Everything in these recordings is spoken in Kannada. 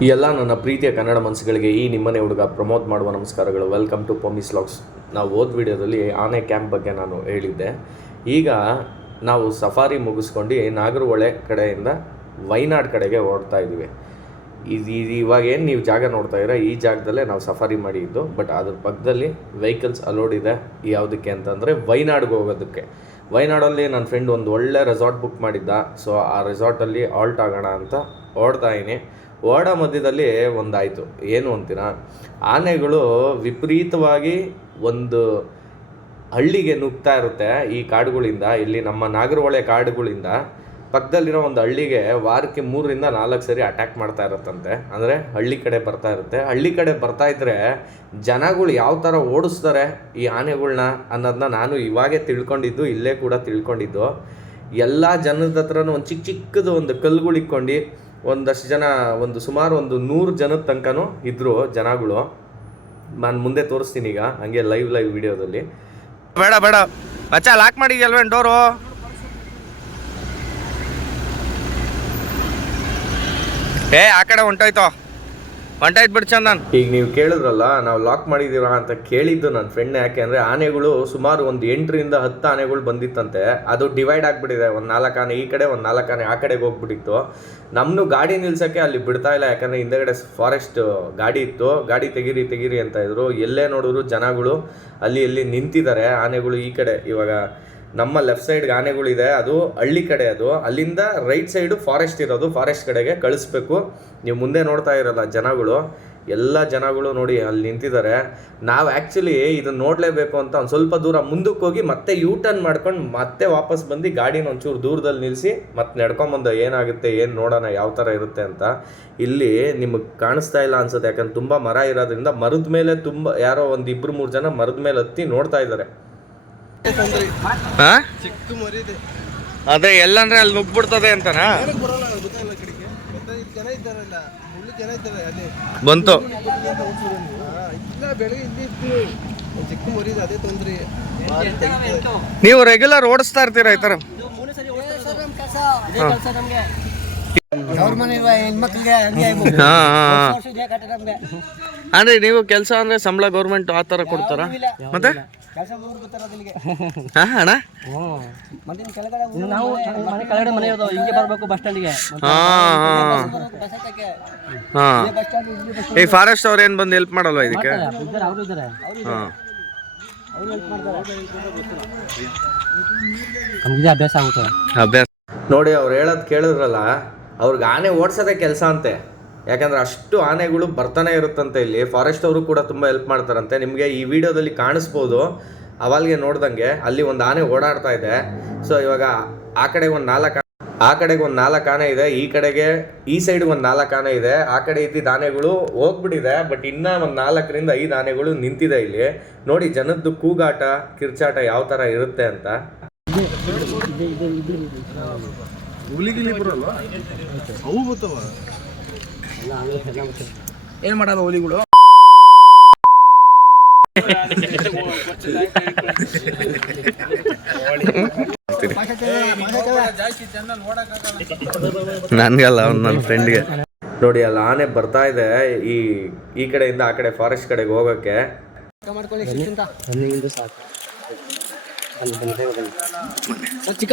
ಈ ಎಲ್ಲ ನನ್ನ ಪ್ರೀತಿಯ ಕನ್ನಡ ಮನಸ್ಸುಗಳಿಗೆ ಈ ನಿಮ್ಮನೆ ಹುಡುಗ ಪ್ರಮೋದ್ ಮಾಡುವ ನಮಸ್ಕಾರಗಳು. ವೆಲ್ಕಮ್ ಟು ಪೊಮಿಸ್ ಲಾಗ್ಸ್ ನಾವು ಓದ್ ವಿಡಿಯೋದಲ್ಲಿ ಆನೆ ಕ್ಯಾಂಪ್ ಬಗ್ಗೆ ನಾನು ಹೇಳಿದ್ದೆ. ಈಗ ನಾವು ಸಫಾರಿ ಮುಗಿಸ್ಕೊಂಡು ನಾಗರಹೊಳೆ ಕಡೆಯಿಂದ ವೈನಾಡ್ ಕಡೆಗೆ ಓಡ್ತಾ ಇದ್ದೀವಿ. ಇದು ಇವಾಗ ಏನು ನೀವು ಜಾಗ ನೋಡ್ತಾ ಇದ್ದೀರಾ? ಈ ಜಾಗದಲ್ಲೇ ನಾವು ಸಫಾರಿ ಮಾಡಿದ್ದು ಬಟ್ ಅದ್ರ ಪಕ್ಕದಲ್ಲಿ ವೆಹಿಕಲ್ಸ್ ಅಲೋಡ್ ಇದೆ. ಯಾವುದಕ್ಕೆ ಅಂತಂದರೆ ವೈನಾಡ್ಗೆ ಹೋಗೋದಕ್ಕೆ. ವೈನಾಡಲ್ಲಿ ನನ್ನ ಫ್ರೆಂಡ್ ಒಂದು ಒಳ್ಳೆ ರೆಸಾರ್ಟ್ ಬುಕ್ ಮಾಡಿದ್ದ. ಸೊ ಆ ರೆಸಾರ್ಟಲ್ಲಿ ಆಲ್ಟ್ ಆಗೋಣ ಅಂತ ಓಡ್ತಾ ಇದೀನಿ ಓಡೋ ಮಧ್ಯದಲ್ಲಿ ಒಂದಾಯಿತು. ಏನು ಅಂತೀರಾ? ಆನೆಗಳು ವಿಪರೀತವಾಗಿ ಒಂದು ಹಳ್ಳಿಗೆ ನುಗ್ತಾ ಇರುತ್ತೆ ಈ ಕಾಡುಗಳಿಂದ. ಇಲ್ಲಿ ನಮ್ಮ ನಾಗರಹೊಳೆ ಕಾಡುಗಳಿಂದ ಪಕ್ಕದಲ್ಲಿರೋ ಒಂದು ಹಳ್ಳಿಗೆ ವಾರಕ್ಕೆ ಮೂರರಿಂದ ನಾಲ್ಕು ಸರಿ ಅಟ್ಯಾಕ್ ಮಾಡ್ತಾ ಇರುತ್ತಂತೆ. ಅಂದರೆ ಹಳ್ಳಿ ಕಡೆ ಬರ್ತಾ ಇರುತ್ತೆ. ಹಳ್ಳಿ ಕಡೆ ಬರ್ತಾ ಇದ್ದರೆ ಜನಗಳು ಯಾವ ಥರ ಓಡಿಸ್ತಾರೆ ಈ ಆನೆಗಳನ್ನ ಅನ್ನೋದನ್ನ ನಾನು ಇವಾಗೇ ತಿಳ್ಕೊಂಡಿದ್ದು, ಇಲ್ಲೇ ಕೂಡ ತಿಳ್ಕೊಂಡಿದ್ದು. ಎಲ್ಲ ಜನದ ಹತ್ರನೂ ಒಂದು ಚಿಕ್ಕ ಚಿಕ್ಕದು ಒಂದು ಕಲ್ಲುಗಳು ಇಕ್ಕೊಂಡು ಒಂದಷ್ಟು ಜನ, ಒಂದು ಸುಮಾರು ಒಂದು ನೂರು ಜನದ ತನಕನೂ ಇದ್ದರು ಜನಗಳು. ನಾನು ಮುಂದೆ ತೋರಿಸ್ತೀನಿ ಈಗ, ಹಂಗೆ ಲೈವ್ ಲೈವ್ ವಿಡಿಯೋದಲ್ಲಿ ಬೇಡ ಬೇಡ. ಅಚ್ಚ ಲಾಕ್ ಮಾಡಿದ್ಯಲ್ವೇನು ಡೋರು ಏ, ಆ ಕಡೆ ಹೊಂಟೋಯ್ತು ಹೊಂಟೋಯ್ತು ಬಿಡ್ ಚಂದನ್. ಈಗ ನೀವು ಕೇಳಿದ್ರಲ್ಲ, ನಾವು ಲಾಕ್ ಮಾಡಿದೀವ ಅಂತ ಕೇಳಿದ್ದು ನನ್ನ ಫ್ರೆಂಡ್ ಯಾಕೆ ಆನೆಗಳು ಸುಮಾರು ಒಂದು ಎಂಟರಿಂದ ಹತ್ತು ಆನೆಗಳು ಬಂದಿತ್ತಂತೆ. ಅದು ಡಿವೈಡ್ ಆಗಿಬಿಟ್ಟಿದೆ, ಒಂದು ನಾಲ್ಕು ಆನೆ ಈ ಕಡೆ, ಒಂದು ನಾಲ್ಕು ಆನೆ ಆ ಕಡೆಗೆ ಹೋಗ್ಬಿಟ್ಟಿತ್ತು. ನಮ್ಮನ್ನು ಗಾಡಿ ನಿಲ್ಸೋಕ್ಕೆ ಅಲ್ಲಿ ಬಿಡ್ತಾ ಇಲ್ಲ, ಯಾಕಂದರೆ ಹಿಂದೆಗಡೆ ಫಾರೆಸ್ಟ್ ಗಾಡಿ ಇತ್ತು. ಗಾಡಿ ತೆಗೀರಿ ತೆಗೀರಿ ಅಂತ ಇದ್ರು. ಎಲ್ಲೇ ನೋಡಿದ್ರು ಜನಗಳು ಅಲ್ಲಿ ಎಲ್ಲಿ ನಿಂತಿದ್ದಾರೆ, ಆನೆಗಳು ಈ ಕಡೆ ಇವಾಗ ನಮ್ಮ ಲೆಫ್ಟ್ ಸೈಡ್ಗೆ ಆನೆಗಳಿದೆ, ಅದು ಹಳ್ಳಿ ಕಡೆ ಅದು. ಅಲ್ಲಿಂದ ರೈಟ್ ಸೈಡು ಫಾರೆಸ್ಟ್ ಇರೋದು ಫಾರೆಸ್ಟ್ ಕಡೆಗೆ ಕಳಿಸ್ಬೇಕು. ನೀವು ಮುಂದೆ ನೋಡ್ತಾ ಇರಲ್ಲ ಜನಗಳು. ಎಲ್ಲ ಜನಗಳು ನೋಡಿ ಅಲ್ಲಿ ನಿಂತಿದ್ದಾರೆ. ನಾವು ಆ್ಯಕ್ಚುಲಿ ಇದನ್ನ ನೋಡಲೇಬೇಕು ಅಂತ ಒಂದು ಸ್ವಲ್ಪ ದೂರ ಮುಂದಕ್ಕೆ ಹೋಗಿ ಮತ್ತೆ ಯೂ ಟರ್ನ್ ಮಾಡ್ಕೊಂಡು ಮತ್ತೆ ವಾಪಸ್ ಬಂದು ಗಾಡಿನ ಒಂಚೂರು ದೂರದಲ್ಲಿ ನಿಲ್ಲಿಸಿ ಮತ್ತೆ ನಡ್ಕೊಂಬಂದು ಏನಾಗುತ್ತೆ, ಏನು ನೋಡೋಣ, ಯಾವ ಥರ ಇರುತ್ತೆ ಅಂತ. ಇಲ್ಲಿ ನಿಮಗೆ ಕಾಣಿಸ್ತಾ ಇಲ್ಲ ಅನ್ಸುತ್ತೆ. ಯಾಕಂದ್ರೆ ತುಂಬ ಮರ ಇರೋದ್ರಿಂದ ಮರದ ಮೇಲೆ ತುಂಬ, ಯಾರೋ ಒಂದು ಇಬ್ಬರು ಮೂರು ಜನ ಮರದ ಮೇಲೆ ಹತ್ತಿ ನೋಡ್ತಾ ಇದ್ದಾರೆ. ಅದೇ ಎಲ್ಲಂದ್ರೆ ಅಲ್ಲಿ ನುಗ್ಬಿಡ್ತದೆ ಅಂತನಾ? ಬಂತು. ನೀವು ರೆಗ್ಯುಲರ್ ಓಡಿಸ್ತಾ ಇರ್ತೀರಾ ಈ ತರ ಹಾ. ಅಂದ್ರೆ ನೀವು ಕೆಲಸ ಅಂದ್ರೆ ಸಂಬಳ ಗೌರ್ಮೆಂಟ್ ಆ ಥರ ಕೊಡ್ತಾರ? ಮತ್ತೆ? ಹಾ ಅಣ್ಣ? ಮಂದಿನ ಕೆಳಗಡೆ ನಾವು ಮನೆ ಕೆಳಗಡೆ ಮನೆ ಇರೋದು ಹಿಂಗೆ ಬರಬೇಕು ಬಸ್ ಸ್ಟ್ಯಾಂಡ್ಗೆ ಹಾ ಹಾ. ಹಾ. ಈ ಫಾರೆಸ್ಟ್ ಅವ್ರು ಏನು ಬಂದು ಹೆಲ್ಪ್ ಮಾಡಲ್ವಾ ಇದಕ್ಕೆ? ಹಾಂ. ಆಗುತ್ತೆ. ಅಭ್ಯಾಸ. ನೋಡಿ ಅವ್ರು ಹೇಳೋದು ಕೇಳಿದ್ರಲ್ಲ ಅವ್ರಿಗೆ ಆನೆ ಓಡಿಸೋದೇ ಕೆಲಸ ಅಂತೆ. ಯಾಕಂದ್ರೆ ಅಷ್ಟು ಆನೆಗಳು ಬರ್ತಾನೆ ಇರುತ್ತಂತೆ ಇಲ್ಲಿ. ಫಾರೆಸ್ಟ್ ಅವರು ಕೂಡ ತುಂಬ ಹೆಲ್ಪ್ ಮಾಡ್ತಾರಂತೆ. ನಿಮಗೆ ಈ ವಿಡಿಯೋದಲ್ಲಿ ಕಾಣಿಸ್ಬೋದು. ಅವಾಗೆ ನೋಡ್ದಂಗೆ ಅಲ್ಲಿ ಒಂದು ಆನೆ ಓಡಾಡ್ತಾ ಇದೆ. ಸೊ ಇವಾಗ ಆ ಕಡೆಗೆ ಒಂದು ನಾಲ್ಕು ಆ ಕಡೆಗೆ ಒಂದು ನಾಲ್ಕು ಆನೆ ಇದೆ. ಈ ಕಡೆಗೆ ಈ ಸೈಡ್ಗೆ ಒಂದು ನಾಲ್ಕು ಆನೆ ಇದೆ. ಆ ಕಡೆ ಇದ್ದಿದ್ದ ಆನೆಗಳು ಹೋಗ್ಬಿಟ್ಟಿದೆ. ಬಟ್ ಇನ್ನ ಒಂದು ನಾಲ್ಕರಿಂದ ಐದು ಆನೆಗಳು ನಿಂತಿದೆ ಇಲ್ಲಿ. ನೋಡಿ ಜನದ್ದು ಕೂಗಾಟ ಕಿರ್ಚಾಟ ಯಾವ ಥರ ಇರುತ್ತೆ ಅಂತ. ಹುಲಿಗಿಲಿ ಬರಲ್ಲ ಅವು ಬರ್ತಾವ ಏನ್ ಮಾಡಲ್ಲ ಹುಲಿಗಳು? ನನ್ಗಲ್ಲ ಅವ್ನು ನನ್ನ ಫ್ರೆಂಡ್ಗೆ ನೋಡಿ ಅಲ್ಲ ಆನೆ ಬರ್ತಾ ಇದೆ. ಈ ಈ ಕಡೆಯಿಂದ ಆ ಕಡೆ ಫಾರೆಸ್ಟ್ ಕಡೆಗೆ ಹೋಗೋಕ್ಕೆ ಚಿಕ್ಕ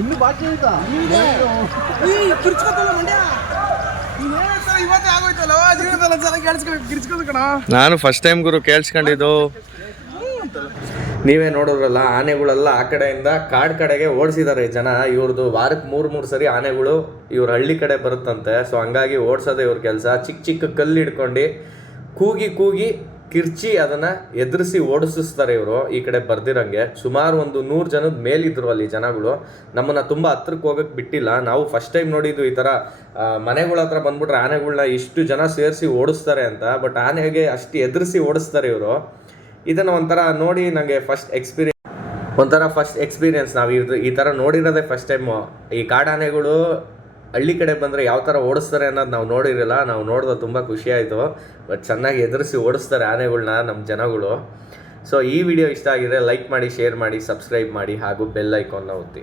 ಇನ್ನು ಬಾಕಿ ಆಯ್ತಾ ನಾನು ಫಸ್ಟ್ ಟೈಮ್ ಗುರು ಕೇಳಿಸ್ಕೊಂಡಿದ್ದು. ನೀವೇ ನೋಡಿದ್ರಲ್ಲ ಆನೆಗಳೆಲ್ಲ ಆ ಕಡೆಯಿಂದ ಕಾಡ್ ಕಡೆಗೆ ಓಡಿಸಿದ್ದಾರೆ ಜನ. ಇವ್ರದ್ದು ವಾರಕ್ಕೆ ಮೂರು ಮೂರು ಸರಿ ಆನೆಗಳು ಇವ್ರ ಹಳ್ಳಿ ಕಡೆ ಬರುತ್ತಂತೆ. ಸೊ ಹಂಗಾಗಿ ಓಡಿಸೋದೇ ಇವ್ರ ಕೆಲಸ. ಚಿಕ್ಕ ಚಿಕ್ಕ ಕಲ್ಲು ಹಿಡ್ಕೊಂಡು ಕೂಗಿ ಕೂಗಿ ಕಿರ್ಚಿ ಅದನ್ನು ಎದುರಿಸಿ ಓಡಿಸ್ತಾರೆ ಇವರು ಈ ಕಡೆ ಬರ್ದಿರಂಗೆ. ಸುಮಾರು ಒಂದು ನೂರು ಜನದ ಮೇಲಿದ್ರು ಅಲ್ಲಿ ಜನಗಳು. ನಮ್ಮನ್ನು ತುಂಬ ಹತ್ರಕ್ಕೆ ಹೋಗಕ್ಕೆ ಬಿಟ್ಟಿಲ್ಲ. ನಾವು ಫಸ್ಟ್ ಟೈಮ್ ನೋಡಿದ್ದು ಈ ಆ, ಮನೆಗಳ ಹತ್ರ ಬಂದ್ಬಿಟ್ರೆ ಆನೆಗಳನ್ನ ಇಷ್ಟು ಜನ ಸೇರಿಸಿ ಓಡಿಸ್ತಾರೆ ಅಂತ ಬಟ್ ಆನೆಗೆ ಅಷ್ಟು ಎದುರಿಸಿ ಓಡಿಸ್ತಾರೆ ಇವರು. ಇದನ್ನು ಒಂಥರ ನೋಡಿ ನನಗೆ ಫಸ್ಟ್ ಎಕ್ಸ್ಪೀರಿಯನ್ಸ್ ಒಂಥರ ಫಸ್ಟ್ ಎಕ್ಸ್ಪೀರಿಯನ್ಸ್ ನಾವು ಈ ಥರ ನೋಡಿರೋದೇ ಫಸ್ಟ್ ಟೈಮು ಈ ಕಾಡಾನೆಗಳು ಹಳ್ಳಿ ಕಡೆ ಬಂದರೆ ಯಾವ ಥರ ಓಡಿಸ್ತಾರೆ ಅನ್ನೋದು ನಾವು ನೋಡಿರಲಿಲ್ಲ ನಾವು ನೋಡಿದ್ರೆ ತುಂಬ ಖುಷಿಯಾಯಿತು ಬಟ್ ಚೆನ್ನಾಗಿ ಎದುರಿಸಿ ಓಡಿಸ್ತಾರೆ ಆನೆಗಳನ್ನ ನಮ್ಮ ಜನಗಳು. ಸೊ ಈ ವಿಡಿಯೋ ಇಷ್ಟ ಆಗಿದ್ರೆ ಲೈಕ್ ಮಾಡಿ ಶೇರ್ ಮಾಡಿ ಸಬ್ಸ್ಕ್ರೈಬ್ ಮಾಡಿ ಹಾಗೂ ಬೆಲ್ ಐಕಾನ್ನ ಒತ್ತಿ.